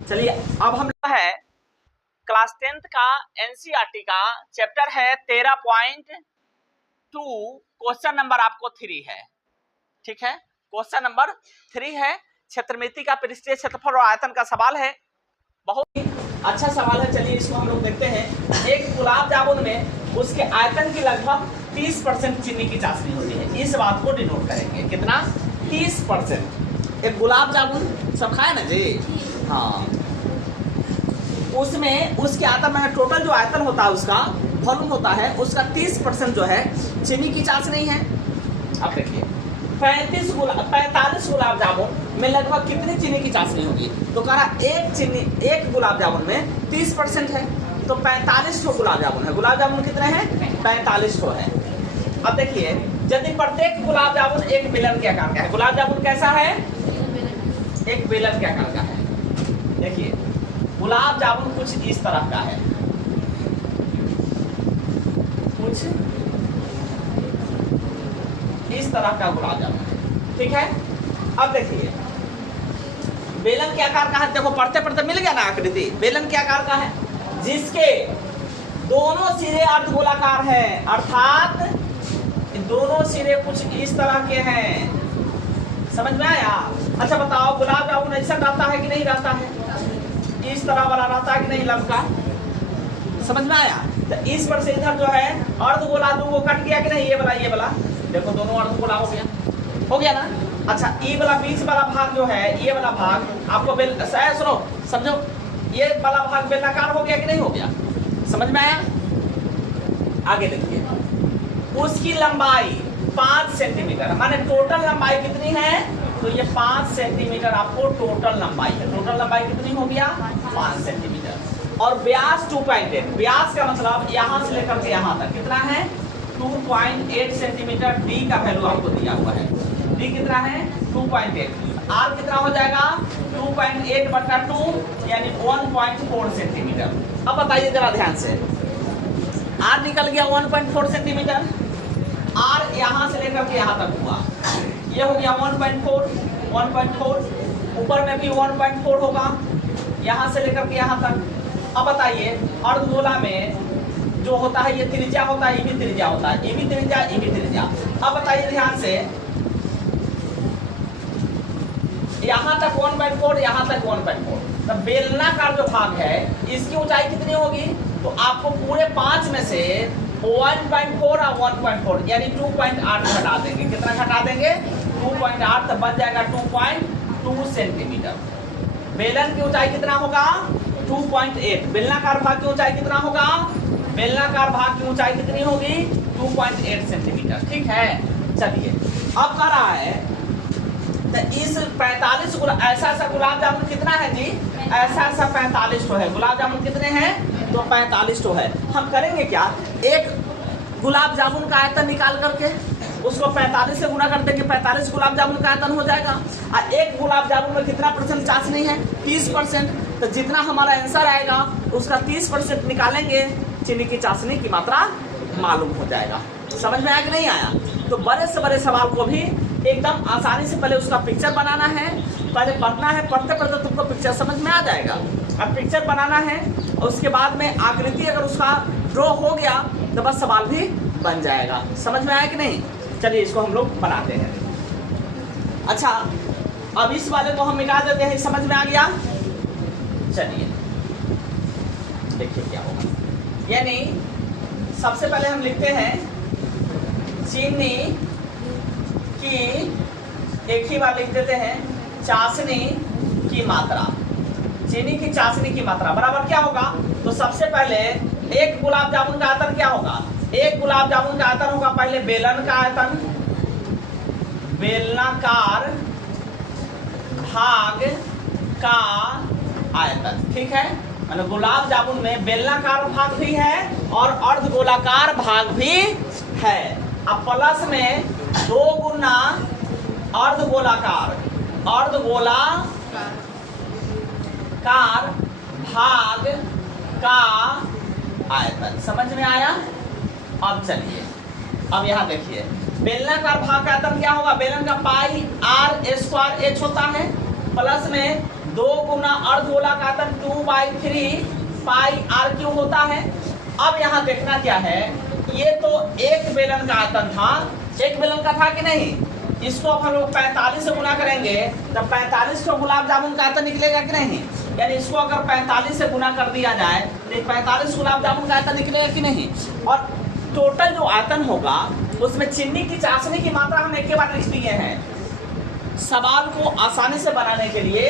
चलिए अब हम है क्लास 10th का एनसीईआरटी का चैप्टर है 13.2 क्वेश्चन नंबर आपको 3 है। ठीक है, क्वेश्चन नंबर 3 है। क्षेत्रमिति का पृष्ठीय क्षेत्रफल और आयतन का सवाल है। बहुत ही अच्छा सवाल है। चलिए इसको हम लोग देखते हैं। एक गुलाब जामुन में उसके आयतन की लगभग 30% चीनी की चाशनी होती है। इस बात को डिनोट करेंगे। कितना? 30%। एक गुलाब जामुन सब खाए ना जी? हाँ, उसमें उसके आयतन में टोटल जो आयतन होता है, उसका वॉल्यूम होता है, उसका 30% जो है चीनी की चाशनी है। अब देखिए 45 गुलाब जामुन में लगभग कितनी चीनी की चाशनी होगी? तो कह रहा एक गुलाब जामुन में 30% है, तो 45 ठो गुलाब जामुन है। गुलाब जामुन कितने हैं? 45 ठो है। अब देखिए यदि प्रत्येक गुलाब जामुन एक बेलन के आकार का है। गुलाब जामुन कैसा है? एक बेलन के आकार का है। देखिए गुलाब जामुन कुछ इस तरह का है, कुछ इस तरह का गुलाब जामुन है। ठीक है, अब देखिए बेलन के आकार का है। देखो पढ़ते पढ़ते मिल गया ना आकृति। बेलन के आकार का है जिसके दोनों सिरे अर्धगोलाकार है, अर्थात दोनों सिरे कुछ इस तरह के हैं। समझ में आया? अच्छा बताओ, गुलाब जामुन ऐसा रहता है कि नहीं रहता है? इस तरह वाला रहता है कि नहीं? लंबका। समझ में आया? तो इस पर से इधर जो है अर्धगोला दो वो कट गया कि नहीं? ये वाला देखो दोनों अर्धगोला हो गया ना? अच्छा ये वाला बीच वाला भाग जो है, ये वाला भाग आपको सुनो समझो, ये वाला भाग बेलनाकार हो गया कि नहीं हो गया? समझ में आया? आगे देखिए उसकी लंबाई 5 सेंटीमीटर, माने टोटल लंबाई कितनी है? तो ये 5 सेंटीमीटर आपको टोटल लंबाई है। टोटल लंबाई कितनी हो गया? 5 सेंटीमीटर। और व्यास 2.8। व्यास का मतलब यहाँ से लेकर के यहाँ तक कितना है? 2.8 सेंटीमीटर। डी का वैल्यू आपको दिया हुआ है। डी कितना है? 2.8। आर कितना हो जाएगा? 2.8/2 यानी 1.4 सेंटीमीटर। अब बताइए जरा ध्यान से, आर निकल गया 1.4 सेंटीमीटर। आर यहाँ से लेकर के यहाँ तक हुआ, ये हो गया 1.4। ऊपर में भी 1.4 होगा यहाँ से लेकर के यहाँ तक। अब बताइए अर्धगोला में जो होता है ये त्रिज्या होता है, ये भी त्रिज्या होता है, ये भी त्रिज्या, ये भी त्रिज्या। अब बताइए ध्यान से, यहाँ तक 1.4, यहाँ तक 1.4। तो बेलनाकार जो भाग है इसकी ऊंचाई कितनी होगी? तो आपको पूरे 5 में से 1.4 और 1.4 यानी 2.8 घटा देंगे। कितना घटा देंगे? 2.8। तो बच जाएगा 2.2 सेंटीमीटर। बेलन की ऊंचाई कितना होगा? 2.8। बेलनाकार भाग की ऊंचाई कितना होगा? बेलनाकार भाग की ऊंचाई कितनी होगी? 2.8 सेंटीमीटर। ठीक है, चलिए अब कह रहा है तो इस 45 ऐसा गुलाब जामुन कितना है जी? ऐसा 45 ठो है। गुलाब जामुन कितने हैं? तो 45 ठो है। हम करेंगे क्या, एक गुलाब जामुन का आयतन निकाल करके उसको 45 से गुना कर देंगे, 45 गुलाब जामुन का आयतन हो जाएगा। और एक गुलाब जामुन में कितना % चाशनी है? 30%। तो जितना हमारा आंसर आएगा उसका 30% निकालेंगे, चीनी की चाशनी की मात्रा मालूम हो जाएगा। समझ में आया कि नहीं आया? तो बड़े से बड़े सवाल को भी एकदम आसानी से पहले उसका पिक्चर बनाना है, पहले पढ़ना है। पढ़ते पढ़ते तुमको पिक्चर समझ में आ जाएगा। अब पिक्चर बनाना है और उसके बाद में आकृति अगर उसका ड्रॉ हो गया तो बस सवाल भी बन जाएगा। समझ में आया कि नहीं? चलिए इसको हम लोग बनाते हैं। अच्छा अब इस वाले को हम मिटा देते हैं। समझ में आ गया? चलिए देखिए क्या होगा। यानी सबसे पहले हम लिखते हैं चीनी की, एक ही बार लिख देते हैं, चाशनी की मात्रा। चीनी की चाशनी की मात्रा बराबर क्या होगा? तो सबसे पहले एक गुलाब जामुन का आयतन क्या होगा? एक गुलाब जामुन का आयतन होगा पहले बेलन का आयतन, बेलनाकार भाग का आयतन। ठीक है, मतलब गुलाब जामुन में बेलनाकार भाग भी है और अर्धगोलाकार भाग भी है। अब प्लस में 2 गुना अर्धगोलाकार भाग का आयतन। समझ में आया? अब चलिए अब यहाँ देखिए बेलनाकार भाग का आयतन क्या होगा? बेलन का पाई r² h होता है, प्लस में 2 गुना अर्धगोलक आयतन 2/3 पाई आर क्यूब होता है। अब यहाँ देखना क्या है, ये तो एक बेलन का आयतन था, एक बेलन का था कि नहीं, इसको अब हम लोग 45 से गुना करेंगे तब 45 तो गुलाब जामुन का आयतन निकलेगा कि नहीं, यानी इसको अगर 45 से गुना कर दिया जाए तो 45 गुलाब जामुन का आयतन निकलेगा कि नहीं। और टोटल जो आयतन होगा उसमें चीनी की चाशनी की मात्रा हम एक ही बार लिख दिए हैं। सवाल को आसानी से बनाने के लिए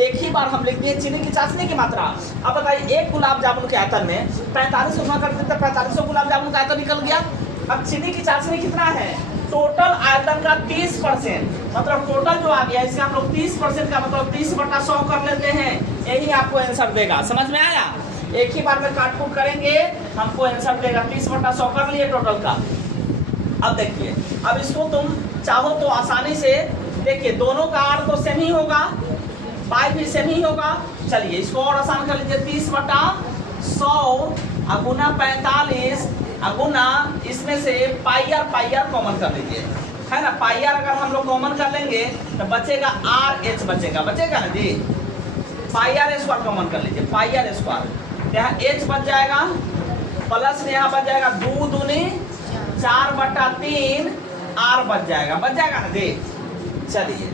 एक ही बार हम लिख दिए चीनी की चाशनी की मात्रा। अब बताइए एक गुलाब जामुन के आयतन में 45 गुना कर देते 4500 गुलाब जामुन का आयतन निकल गया। अब चीनी की चाशनी कितना है, टोटल आयतन का 30%, मतलब टोटल जो आ गया इसका हम लोग 30% का मतलब 30/100 कर लेते हैं, यही आपको आंसर देगा। समझ में आया, एक ही बार में काट-कूट करेंगे हमको आंसर देगा 30/100 कर लिए टोटल का। अब देखिए, अब इसको तुम चाहो तो आसानी से देखिए, दोनों का आर तो सेम ही होगा, पाई भी सेम ही होगा। चलिए इसको और आसान कर लीजिए, 30/100 गुना 45 गुना इसमें से पाई आर कॉमन कर लीजिए, है ना। पाई आर अगर हम लोग कॉमन कर लेंगे तो बचेगा आर एच बचेगा ना जी। पाई आर स्क्वायर कॉमन कर लीजिए, पाई आर स्क्वायर, यहाँ एच बच जाएगा प्लस में यहाँ बच जाएगा 2 दूनी 4/3 आर बच जाएगा ना जी। चलिए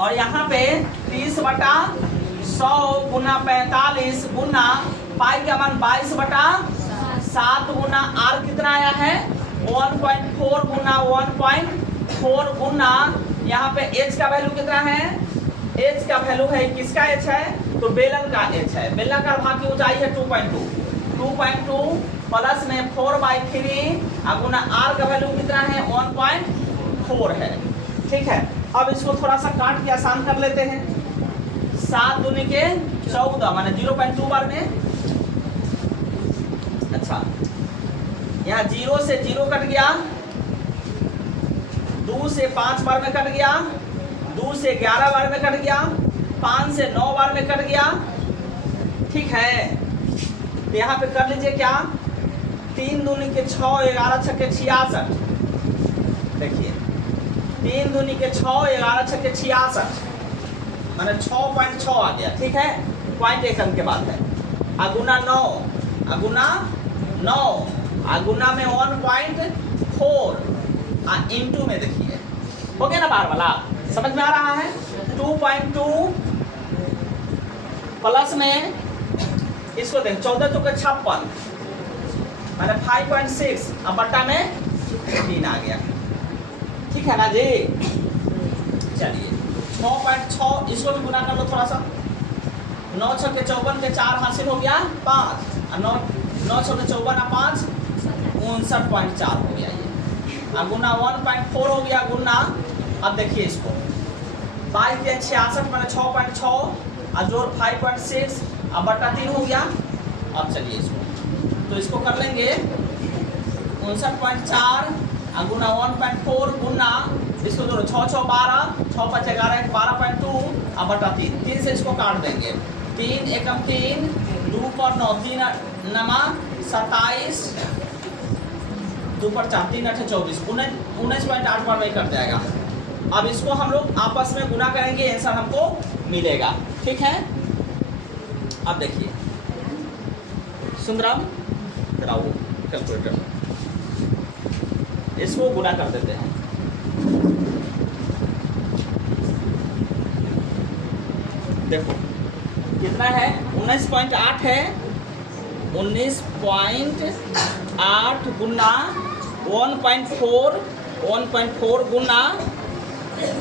और यहाँ पे 30/100 गुना 45 गुना पाई का मान 22/7 गुना आर कितना आया है 1.4 गुना 1.4 गुना यहाँ पे एच का वैल्यू कितना है, एच का वैल्यू है, किसका एच है तो बेलन का एच है। बेलन का भाग की ऊंचाई है 2.2 प्लस में 4/3 गुना आर का वैल्यू कितना है 1.4 है। ठीक है, अब इसको थोड़ा सा काट के आसान कर लेते हैं। 7 दूनी के 14 माने 0.2 बार में, अच्छा यहाँ 0 से 0 कट गया, 2 से 5 बार में कट गया, 2 से 11 बार में कट गया, 5 से 9 बार में कट गया। ठीक है, तो यहाँ पे कर लीजिए क्या, 3 दूनी के 6 11 छक्के 66, देखिए 3 दूनी के 6 11 छक्के 66 माने 6.6 आ गया। ठीक है, पॉइंट एक अंक के बाद है। अगुना 9 अगुना में 1.4 इंटू में देखिए हो गया ना बार वाला, समझ में आ रहा है। 2.2 प्लस में इसको देख 14 तो 56 माने 5.6 अब बट्टा में 3 आ गया। ठीक है ना जी। चलिए 9.6 इसको भी गुना कर लो थोड़ा सा, 9 छक्के 54 के 4 हासिल हो गया 5, 9 छक्के 54 5 59.4 हो गया ये। गुना 1.4 हो गया गुना, अब देखिए इसको 22 के 66 मैंने 6.6 और जोड़ 5.6 अब बट्टा 3 हो गया। अब चलिए इसको तो इसको कर लेंगे 59.4 गुना 1.4 गुना इसको जोड़ो 6 6 12 6 5 11 12.2 अब बटा 3 से इसको काट देंगे। 3 एकम 3 2 पर 9 3 नमा 27 2 पर 4 3 8 24 19.8 पर में कट जाएगा। अब इसको हम लोग आपस में गुना करेंगे, आंसर हमको मिलेगा। ठीक है, अब देखिए सुंदरम कराओ कैलकुलेटर, इसको गुना कर देते हैं। देखो कितना है 19.8 है, 19.8 गुना 1.4 गुना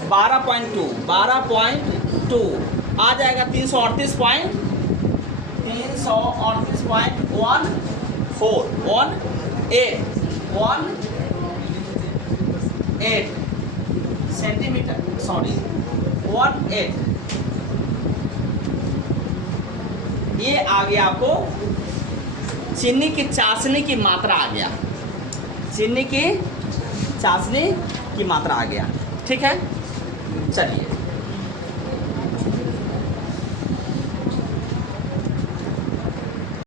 12.2 आ जाएगा 338 सेंटीमीटर, सॉरी 18 ये आ गया आपको चीनी की चाशनी की मात्रा आ गया, चीनी की चाशनी की मात्रा आ गया। ठीक है, चलिए